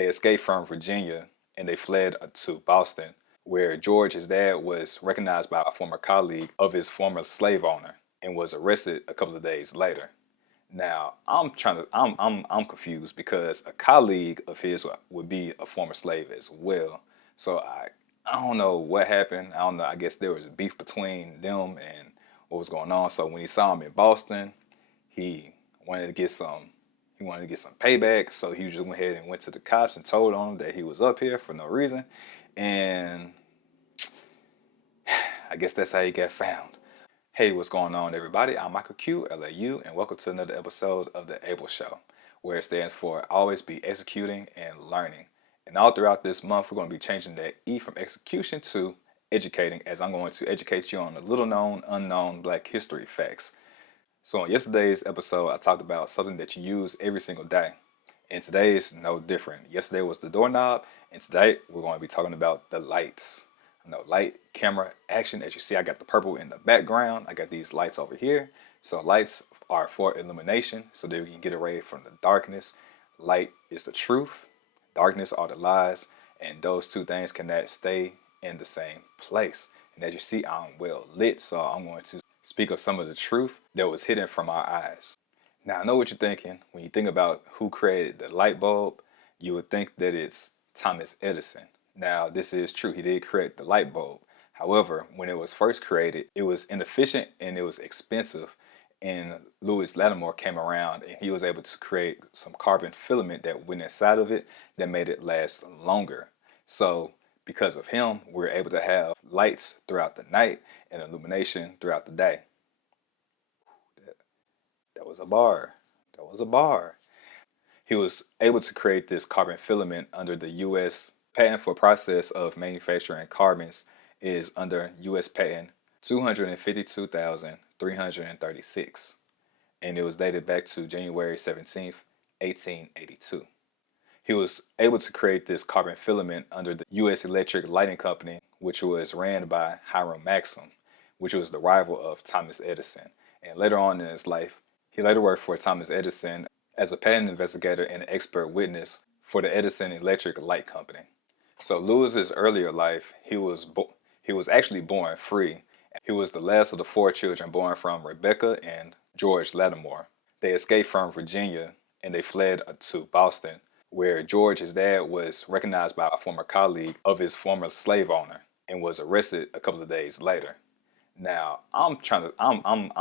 They escaped from Virginia and they fled to Boston, where George, his dad, was recognized by a former colleague of his former slave owner and was arrested a couple of days later. Now, I'm confused because a colleague of his would be a former slave as well. So I don't know what happened. I don't know. I guess there was beef between them and what was going on. So when he saw him in Boston, he wanted to get some he wanted to get some payback. So he just went ahead and went to the cops and told them that he was up here for no reason. And I guess that's how he got found. Hey, what's going on, everybody? I'm Michael Q, LAU, and welcome to another episode of the ABEL Show, where it stands for Always Be Executing and Learning. And all throughout this month, we're going to be changing that E from execution to educating, as I'm going to educate you on the little known, unknown Black history facts. So on yesterday's episode, I talked about something that you use every single day. And today is no different. Yesterday was the doorknob, and today we're going to be talking about the lights. Light, camera, action. As you see, I got the purple in the background. I got these lights over here. So lights are for illumination, so that we can get away from the darkness. Light is the truth. Darkness are the lies. And those two things cannot stay in the same place. And as you see, I'm well lit, so I'm going to speak of some of the truth that was hidden from our eyes. Now, I know what you're thinking. When you think about who created the light bulb, you would think that it's Thomas Edison. Now, this is true. He did create the light bulb. However, when it was first created, it was inefficient and it was expensive. And Lewis Lattimore came around and he was able to create some carbon filament that went inside of it that made it last longer. So because of him, we're able to have lights throughout the night and illumination throughout the day. That was a bar. That was a bar. He was able to create this carbon filament under the U.S. patent for process of manufacturing carbons is under U.S. patent 252,336, and it was dated back to January 17th, 1882. He was able to create this carbon filament under the U.S. Electric Lighting Company, which was ran by Hiram Maxim, which was the rival of Thomas Edison. And later on in his life, he later worked for Thomas Edison as a patent investigator and an expert witness for the Edison Electric Light Company. So Lewis's earlier life, he was actually born free. He was the last of the four children born from Rebecca and George Lattimore. They escaped from Virginia and they fled to Boston, where George, his dad, was recognized by a former colleague of his former slave owner and was arrested a couple of days later. Now, I'm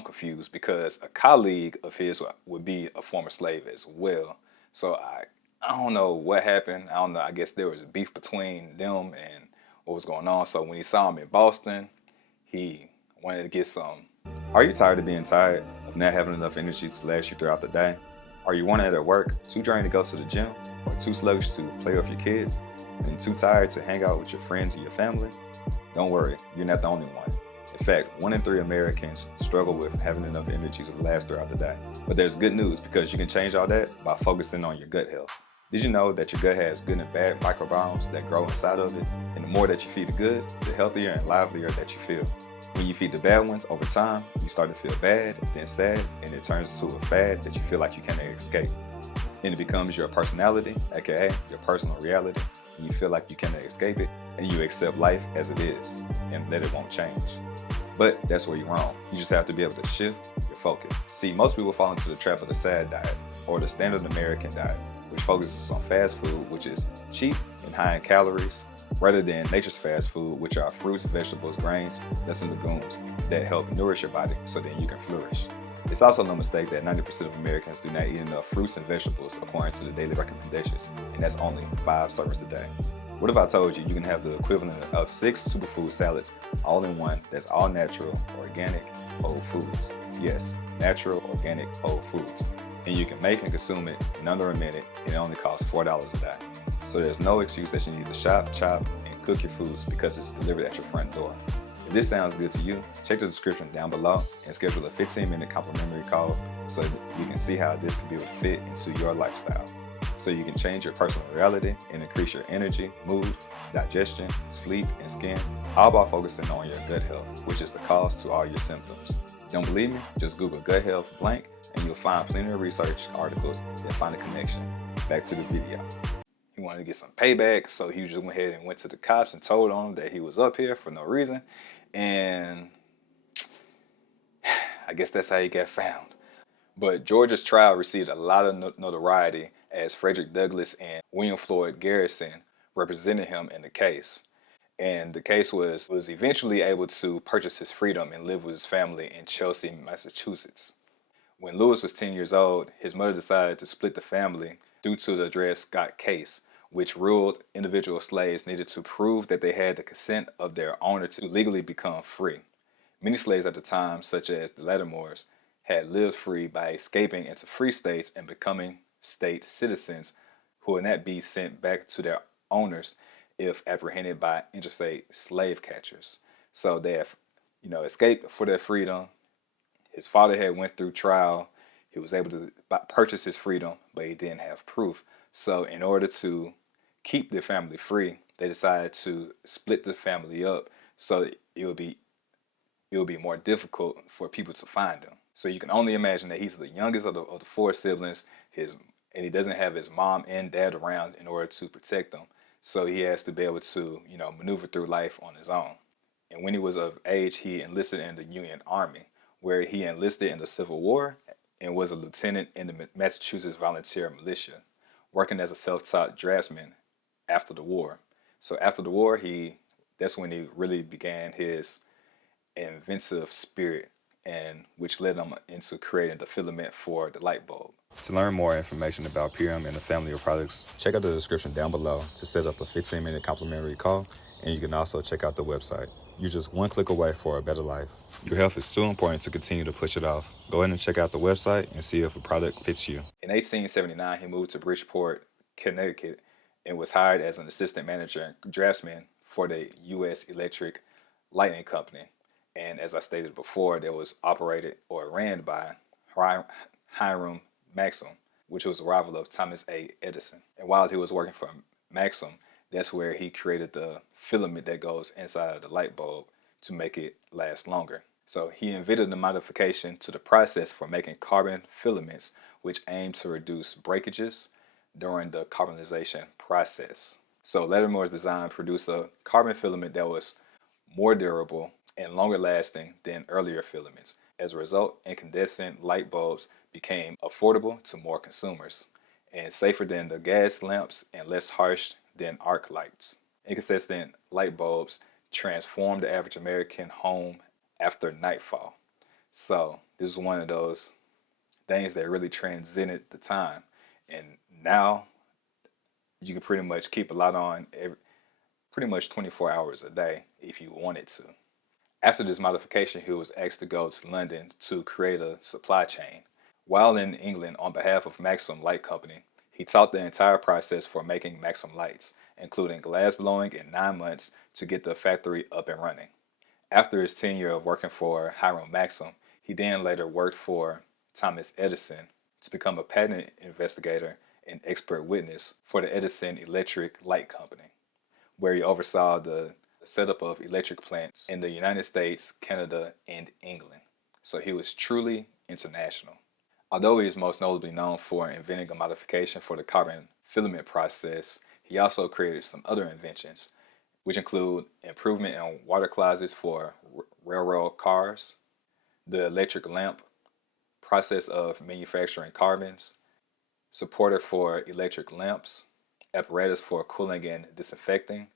confused because a colleague of his would be a former slave as well. So I don't know what happened. I don't know. I guess there was beef between them and what was going on. So when he saw him in Boston, he wanted to get some. Are you tired of being tired, of not having enough energy to last you throughout the day? Are you worn out at work, too drained to go to the gym, or too sluggish to play with your kids, and too tired to hang out with your friends and your family? Don't worry, you're not the only one. In fact, 1 in 3 Americans struggle with having enough energy to last throughout the day. But there's good news because you can change all that by focusing on your gut health. Did you know that your gut has good and bad microbiomes that grow inside of it? And the more that you feed the good, the healthier and livelier that you feel. When you feed the bad ones over time, you start to feel bad, then sad, and it turns to a fad that you feel like you can't escape. And it becomes your personality, aka your personal reality, and you feel like you cannot escape it, and you accept life as it is, and that it won't change. But that's where you're wrong. You just have to be able to shift your focus. See, most people fall into the trap of the SAD diet, or the standard American diet, which focuses on fast food, which is cheap and high in calories, rather than nature's fast food, which are fruits, vegetables, grains, nuts, and legumes that help nourish your body so that you can flourish. It's also no mistake that 90% of Americans do not eat enough fruits and vegetables according to the daily recommendations, and that's only 5 servings a day. What if I told you you can have the equivalent of 6 superfood salads all in one that's all natural, organic, whole foods? Yes, natural, organic, whole foods. And you can make and consume it in under a minute, and it only costs $4 a day. So there's no excuse that you need to shop, chop, and cook your foods because it's delivered at your front door. If this sounds good to you, check the description down below and schedule a 15-minute complimentary call so you can see how this can be able to fit into your lifestyle. So you can change your personal reality and increase your energy, mood, digestion, sleep, and skin, all by focusing on your gut health, which is the cause to all your symptoms. Don't believe me? Just Google gut health blank and you'll find plenty of research articles that find a connection. Back to the video. He wanted to get some payback, so he just went ahead and went to the cops and told them that he was up here for no reason. And I guess that's how he got found. But Georgia's trial received a lot of notoriety as Frederick Douglass and William Floyd Garrison represented him in the case. And the case was eventually able to purchase his freedom and live with his family in Chelsea, Massachusetts. When Lewis was 10 years old, his mother decided to split the family due to the Dred Scott case, which ruled individual slaves needed to prove that they had the consent of their owner to legally become free. Many slaves at the time, such as the Lattimores, had lived free by escaping into free states and becoming state citizens who would not be sent back to their owners if apprehended by interstate slave catchers. So they have, escaped for their freedom. His father had went through trial. He was able to purchase his freedom, but he didn't have proof. So in order to keep their family free, they decided to split the family up so it would be more difficult for people to find him. So you can only imagine that he's the youngest of the four siblings, and he doesn't have his mom and dad around in order to protect them. So he has to be able to, maneuver through life on his own. And when he was of age, he enlisted in the Union Army, where he enlisted in the Civil War and was a lieutenant in the Massachusetts Volunteer Militia, working as a self-taught draftsman after the war. So after the war, that's when he really began his inventive spirit, and which led him into creating the filament for the light bulb. To learn more information about Purium and the family of products, check out the description down below to set up a 15-minute complimentary call, and you can also check out the website. You're just one click away for a better life. Your health is too important to continue to push it off. Go ahead and check out the website and see if a product fits you. In 1879, he moved to Bridgeport, Connecticut, and was hired as an assistant manager and draftsman for the U.S. Electric Lighting Company. And as I stated before, that was operated or ran by Hiram Maxim, which was a rival of Thomas A. Edison. And while he was working for Maxim, that's where he created the filament that goes inside of the light bulb to make it last longer. So he invented the modification to the process for making carbon filaments, which aim to reduce breakages during the carbonization process. So Lattimore's design produced a carbon filament that was more durable and longer lasting than earlier filaments. As a result, incandescent light bulbs became affordable to more consumers and safer than the gas lamps and less harsh than arc lights. Incandescent light bulbs transformed the average American home after nightfall. So this is one of those things that really transcended the time. And now you can pretty much keep a light on pretty much 24 hours a day if you wanted to. After this modification, he was asked to go to London to create a supply chain. While in England on behalf of Maxim Light Company, he taught the entire process for making Maxim lights, including glass blowing in 9 months to get the factory up and running. After his tenure of working for Hiram Maxim, he then later worked for Thomas Edison to become a patent investigator and expert witness for the Edison Electric Light Company, where he oversaw the setup of electric plants in the United States, Canada, and England. So he was truly international. Although he is most notably known for inventing a modification for the carbon filament process, he also created some other inventions, which include improvement in water closets for railroad cars, the electric lamp, process of manufacturing carbons, supporter for electric lamps, apparatus for cooling and disinfecting,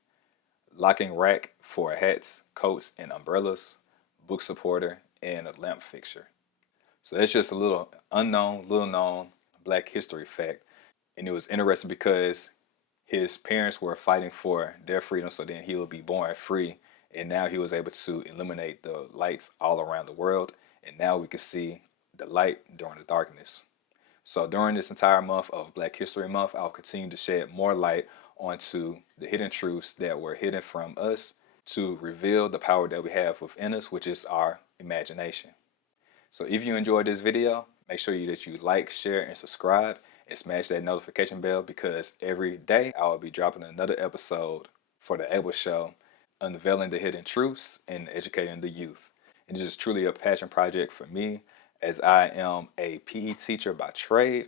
locking rack for hats, coats, and umbrellas, book supporter, and a lamp fixture. So that's just a little known Black history fact. And it was interesting because his parents were fighting for their freedom so then he would be born free. And now he was able to eliminate the lights all around the world. And now we can see the light during the darkness. So during this entire month of Black History Month, I'll continue to shed more light onto the hidden truths that were hidden from us to reveal the power that we have within us, which is our imagination. So if you enjoyed this video, make sure that you like, share, and subscribe, and smash that notification bell because every day I will be dropping another episode for the ABEL Show, unveiling the hidden truths and educating the youth. And this is truly a passion project for me, as I am a PE teacher by trade.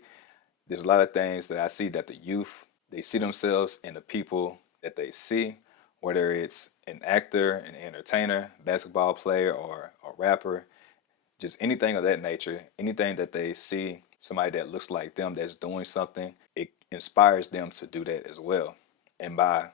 There's a lot of things that I see that the youth They see themselves in the people that they see, whether it's an actor, an entertainer, basketball player, or a rapper, just anything of that nature, anything that they see somebody that looks like them that's doing something, it inspires them to do that as well. And by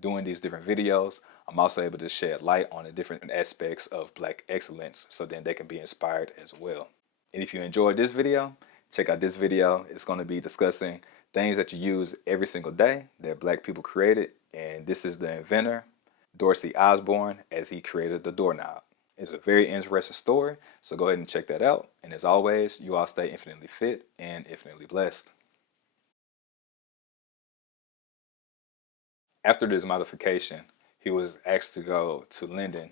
doing these different videos, I'm also able to shed light on the different aspects of Black excellence so then they can be inspired as well. And if you enjoyed this video, check out this video. It's going to be discussing things that you use every single day that Black people created. And this is the inventor, Dorsey Osborne, as he created the doorknob. It's a very interesting story, so go ahead and check that out. And as always, you all stay infinitely fit and infinitely blessed. After this modification, he was asked to go to London